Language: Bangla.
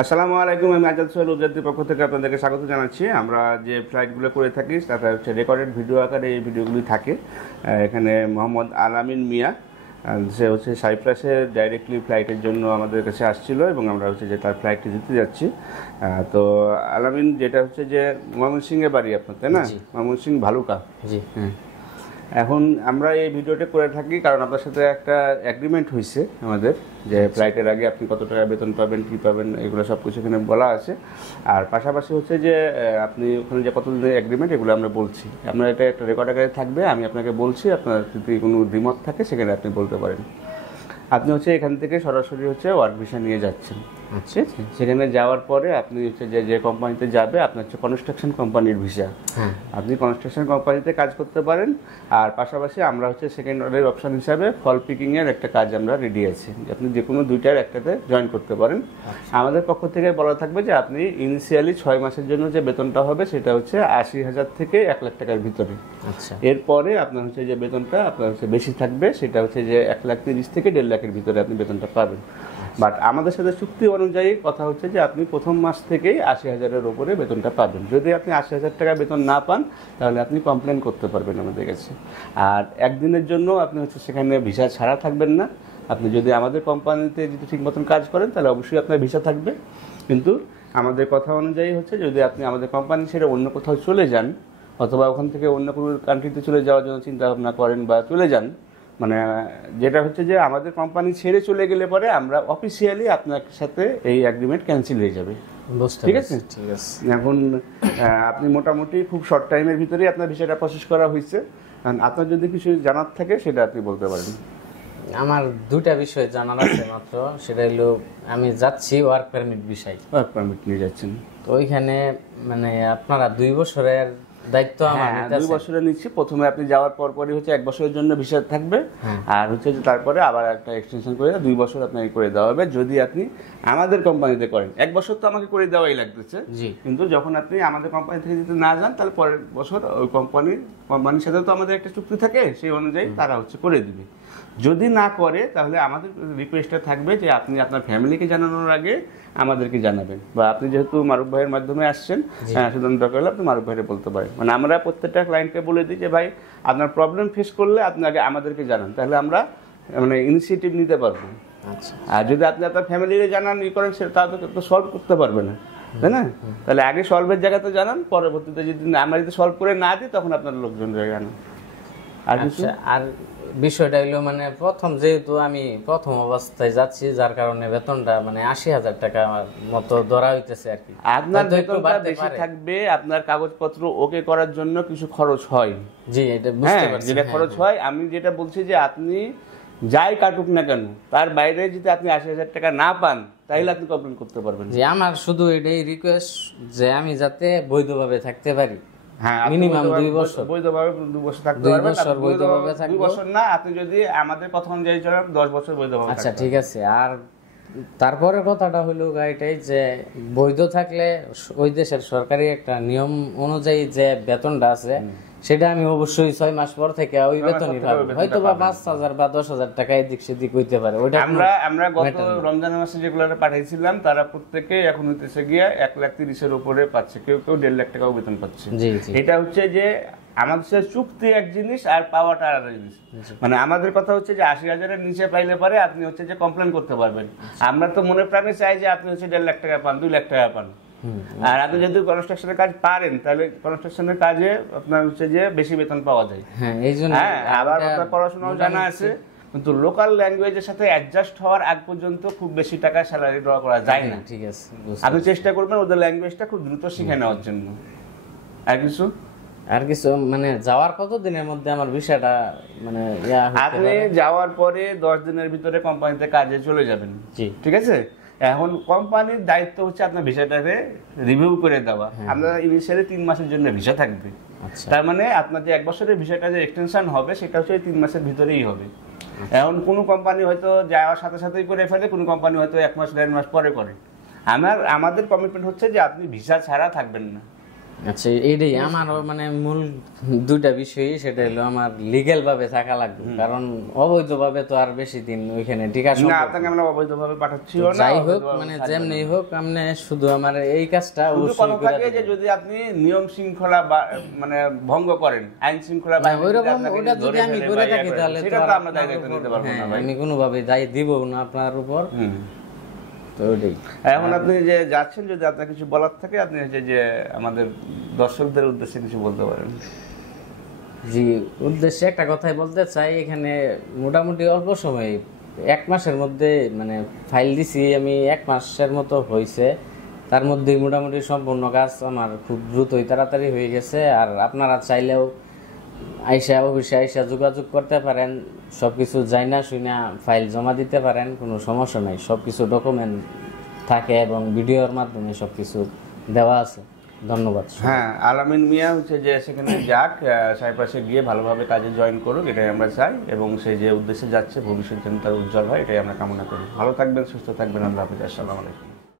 আসসালামু আলাইকুম, আমি আজাদ সোহেল উজাদ্দির পক্ষ থেকে আপনাদেরকে স্বাগত জানাচ্ছি। আমরা যে ফ্লাইটগুলো করে থাকি তাতে হচ্ছে রেকর্ডেড ভিডিও আকারে এই ভিডিওগুলি থাকে। এখানে মোহাম্মদ আলামিন মিয়া, সে হচ্ছে সাইপ্রাসে ডাইরেক্টলি ফ্লাইটের জন্য আমাদের কাছে আসছিল এবং আমরা হচ্ছে যে তার ফ্লাইটটি দিতে যাচ্ছি। তো আলামিন, যেটা হচ্ছে যে ময়মনসিংহে বাড়ি আপনার, তাই না? ময়মনসিংহ ভালুকা। জি হ্যাঁ। এখন আমরা এই ভিডিওটা করে থাকি কারণ আপনার সাথে একটা অ্যাগ্রিমেন্ট হয়েছে আমাদের, যে ফ্লাইটের আগে আপনি কত টাকা বেতন পাবেন, কী পাবেন, এগুলো সব কিছু এখানে বলা আছে। আর পাশাপাশি হচ্ছে যে আপনি ওখানে যে কতদিনের অ্যাগ্রিমেন্ট এগুলো আমরা বলছি। আপনার এটা একটা রেকর্ড আকারে থাকবে, আমি আপনাকে বলছি, আপনার যদি কোনো দ্বিমত থাকে সেখানে আপনি বলতে পারেন। আপনি হচ্ছে এখান থেকে সরাসরি হচ্ছে ওয়ার্ক ভিসা নিয়ে যাচ্ছেন। ঠিক আছে, সেখানে যাওয়ার পরে আপনি হচ্ছে যে কোম্পানিতে যাবে, আপনার হচ্ছে কনস্ট্রাকশন কোম্পানির ভিসা। আপনি কনস্ট্রাকশন কোম্পানিতে কাজ করতে পারেন। আর পাশাপাশি আমরা হচ্ছে সেকেন্ড অর্ডার অপশন হিসাবে ফল পিকিংয়ের একটা কাজ আমরা রেডি আছি, আপনি যে কোনো দুইটার একটাতে জয়েন করতে পারেন। আমাদের পক্ষ থেকে বলা থাকবে যে আপনি ইনিশিয়ালি 6 মাসের জন্য যে বেতনটা হবে সেটা হচ্ছে 80,000 থেকে 1 লাখ টাকার ভিতরে। আচ্ছা, এরপরে আপনার হচ্ছে যে বেতনটা আপনার হচ্ছে বেশি থাকবে, সেটা হচ্ছে যে 1,30,000 থেকে 1.5 লাখের ভিতরে আপনি বেতনটা পাবেন। বাট আমাদের সাথে চুক্তি অনুযায়ী কথা হচ্ছে যে আপনি প্রথম মাস থেকেই 80,000-এর ওপরে বেতনটা পাবেন। যদি আপনি 80,000 টাকা বেতন না পান তাহলে আপনি কমপ্লেন করতে পারবেন আমাদের কাছে। আর একদিনের জন্য আপনি হচ্ছে সেখানে ভিসা ছাড়া থাকবেন না। আপনি যদি আমাদের কোম্পানিতে যদি ঠিক মতন কাজ করেন তাহলে অবশ্যই আপনার ভিসা থাকবে। কিন্তু আমাদের কথা অনুযায়ী হচ্ছে যদি আপনি আমাদের কোম্পানি ছেড়ে অন্য কোথাও চলে যান অথবা ওখান থেকে অন্য কোনো কান্ট্রিতে চলে যাওয়ার জন্য চিন্তা ভাবনা করেন বা চলে যান, মানে যেটা হচ্ছে যে আমাদের কোম্পানি ছেড়ে চলে গেলে পরে আমরা অফিসিয়ালি আপনার সাথে এই অ্যাগ্রিমেন্ট ক্যান্সেল হয়ে যাবে। ঠিক আছে। এখন আপনি মোটামুটি খুব শর্ট টাইমের ভিতরেই আপনার ভিসাটা প্রসেস করা হয়েছে। আপনার যদি কিছু জানার থাকে সেটা আপনি বলতে পারেন। আমার দুটা বিষয় জানার আছে মাত্র। সেটা হলো আমি যাচ্ছি ওয়ার্ক পারমিট বিষয়। ওয়ার্ক পারমিট নিয়ে যাচ্ছেন তো ওইখানে মানে আপনারা 2 বছরের দায়িত্ব আমার নিতে আছে। 2 বছরের নিচ্ছি। প্রথমে আপনি যাওয়ার পরই হচ্ছে 1 বছরের জন্য ভিসা থাকবে। আর হচ্ছে যে তারপরে আবার একটা এক্সটেনশন করে 2 বছর আপনাকে করে দেওয়া হবে যদি আপনি আমাদের কোম্পানিতে করেন। 1 বছর তো আমাকে করে দেওয়াই লাগতেছে, কিন্তু যখন আপনি আমাদের কোম্পানি থেকে যদি না যান তাহলে পরের বছর ওই কোম্পানির সাথে তো আমাদের একটা চুক্তি থাকে, সেই অনুযায়ী তারা হচ্ছে করে দিবে। যদি না করে তাহলে আমাদের রিকোয়েস্টটা থাকবে যে আপনি আপনার ফ্যামিলিকে জানানোর আগে আমাদেরকে জানাবেন, বা আপনি যেহেতু মারুফ ভাইয়ের মাধ্যমে আসছেন, সুতরাং দরকার হলে আপনি মারুফ ভাইকে বলতে পারেন। মানে আমরা প্রত্যেকটা ক্লায়েন্টকে বলে দিই যে ভাই আপনার প্রবলেম ফেস করলে আপনি আগে আমাদেরকে জানান, তাহলে আমরা মানে ইনিশিয়েটিভ নিতে পারবো। আর যদি আপনি আপনার ফ্যামিলিকে জানান করেন সেটা তাহলে তো সলভ করতে পারবে না, তাই না? তাহলে আগে সলভের জায়গাতে জানান, পরবর্তীতে যদি আমরা যদি সলভ করে না দিই তখন আপনার লোকজন জানান। আর বিষয়টা হলো মানে প্রথম যেহেতু আমি প্রথম অবস্থায় যাচ্ছি, যার কারণে বেতনটা মানে 80,000 টাকা মতো ধরা হইতেছে আর কি। আপনার বেতনটা বেশি থাকবে, আপনার কাগজপত্র ওকে করার জন্য কিছু খরচ হয়। জি, এটা বুঝতে পারছি। যেটা খরচ হয়, আমি যেটা বলছি যে আপনি যাই কাটুক না কেন তার বাইরে যদি আপনি 80,000 টাকা না পান তাহলে আপনি কমপ্লেন করতে পারবেন। যে আমার শুধু এটাই রিকোয়েস্ট যে আমি যাতে বৈধভাবে থাকতে পারি। মিনিমাম 2 বছর বৈধভাবে 2 বছর থাকতে পারবেন। 2 বছর না, আপনি যদি আমাদের কথা অনুযায়ী চলেন 10 বছর বৈধভাবে। আচ্ছা, ঠিক আছে। আর তারপরে কথাটা হলো গাইটাই যে বৈধ থাকলে ওই দেশের সরকারি একটা নিয়ম অনুযায়ী যে বেতনটা আছে সেটা আমি অবশ্যই 6 মাস পর থেকে ওই বেতনই পাবো। হয়তো বা 5,000 বা 10,000 টাকা এদিক সেদিক হইতে পারে। ওইটা আমরা গত রমজান মাসে যেগুলো পাঠাইছিলাম তারা প্রত্যেকে এখন হইতেছে গিয়া 1,30,000-এর উপরে পাচ্ছে, কেউ 1.5 লাখ টাকাও বেতন পাচ্ছে। এটা হচ্ছে যে আমাদের সাথে চুক্তি এক জিনিস আর পাওয়াটা আলাদা জিনিস। মানে আমাদের কথা হচ্ছে যে 80,000-এর নিচে পাইলে পরে আপনি হচ্ছে যে কমপ্লেন করতে পারবেন। আমরা তো মনে প্রাণে চাই যে আপনি হচ্ছে 1.5 লাখ টাকা পান, 2 লাখ টাকা পান। আর আপনি যদি কনস্ট্রাকশনের কাজ পারেন তাহলে কনস্ট্রাকশনের কাজে আপনার হচ্ছে যে বেশি বেতন পাওয়া যায়। আবার আপনার পড়াশোনাও জানা আছে, কিন্তু লোকাল ল্যাঙ্গুয়েজের সাথে অ্যাডজাস্ট হওয়ার আগ পর্যন্ত খুব বেশি টাকা স্যালারি ড্র করা যায় না। ঠিক আছে, আপনি চেষ্টা করবেন ওদের ল্যাঙ্গুয়েজটা খুব দ্রুত শিখে নেওয়ার জন্য। আর কিছু মানে যাওয়ার কত দিনের মধ্যে আমার বিষয়টা মানে আপনি যাওয়ার পরে 10 দিনের ভিতরে কোম্পানিতে কাজে চলে যাবেন। ঠিক আছে। এখন কোম্পানির দায়িত্ব হচ্ছে আপনার ভিসাটাকে রিভিউ করে দেওয়া। আপনার ইনিশিয়ালি 3 মাসের জন্য ভিসা থাকবে। তার মানে আপনার যে 1 বছরের ভিসাটা যে এক্সটেনশন হবে সেটা হচ্ছে 3 মাসের ভিতরেই হবে। এখন কোনো কোম্পানি হয়তো যাওয়ার সাথে সাথেই করে ফেলে, কোনো কোম্পানি হয়তো 1 মাস 1.5 মাস পরে করে। আমাদের কমিটমেন্ট হচ্ছে যে আপনি ভিসা ছাড়া থাকবেন না। আচ্ছা, এইটাই আমারও মানে মূল দুইটা বিষয়, সেটা হলো আমার লিগ্যাল ভাবে থাকা লাগবে, কারণ অবৈধ ভাবে তো আর বেশি দিন ওইখানে টিকা না, আপনাকে আমরা অবৈধভাবে পাঠাচ্ছিও না, যাই হোক মানে যেমনি হোক আপনি শুধু আমার এই কাজটা শুধু অবশ্যই কথা করে থাকে যে যদি আপনি নিয়ম শৃঙ্খলা মানে ভঙ্গ করেন, আইন শৃঙ্খলা বাইরে যদি ওইরকম আপনাকে ওটা যদি ধরে আমি ফেলে করে বা থাকি ইয়ে করে, তাহলে সেটা তো তো আর আমরা দায়িত্ব নিতে পারবো না ভাই। আমি কোনোভাবে দায়ী দিব না আপনার উপর। তো ওইটাই এখন আপনি যে যাচ্ছেন, যদি আপনার কিছু বলার থাকে আপনি হচ্ছে যে আমাদের দর্শকদের উদ্দেশ্যে কিছু বলতে পারেন। জি, উদ্দেশ্যে একটা কথাই বলতে চাই, এখানে মোটামুটি অল্প সময় 1 মাসের মধ্যে মানে ফাইল দিছি আমি, 1 মাসের মতো হয়েছে, তার মধ্যে মোটামুটি সম্পূর্ণ কাজ আমার খুব দ্রুতই তাড়াতাড়ি হয়ে গেছে। আর আপনারা চাইলেও অফিসে আইসা যোগাযোগ করতে পারেন, সবকিছু জানা শুনা ফাইল জমা দিতে পারেন, কোনো সমস্যা নাই। সবকিছু ডকুমেন্ট থাকে এবং ভিডিওর মাধ্যমে সবকিছু দেওয়া আছে। ধন্যবাদ। হ্যাঁ, আলামিন মিয়া হচ্ছে যে সেখানে যাক, সাইপ্রাসে গিয়ে ভালোভাবে কাজে জয়েন করুক, এটাই আমরা চাই, এবং সে যে উদ্দেশ্যে যাচ্ছে ভবিষ্যৎ যেন তার উজ্জ্বল হয়, এটাই আমরা কামনা করি। ভালো থাকবেন, সুস্থ থাকবেন, আল্লাহ হাফেজ, আসসালামু আলাইকুম।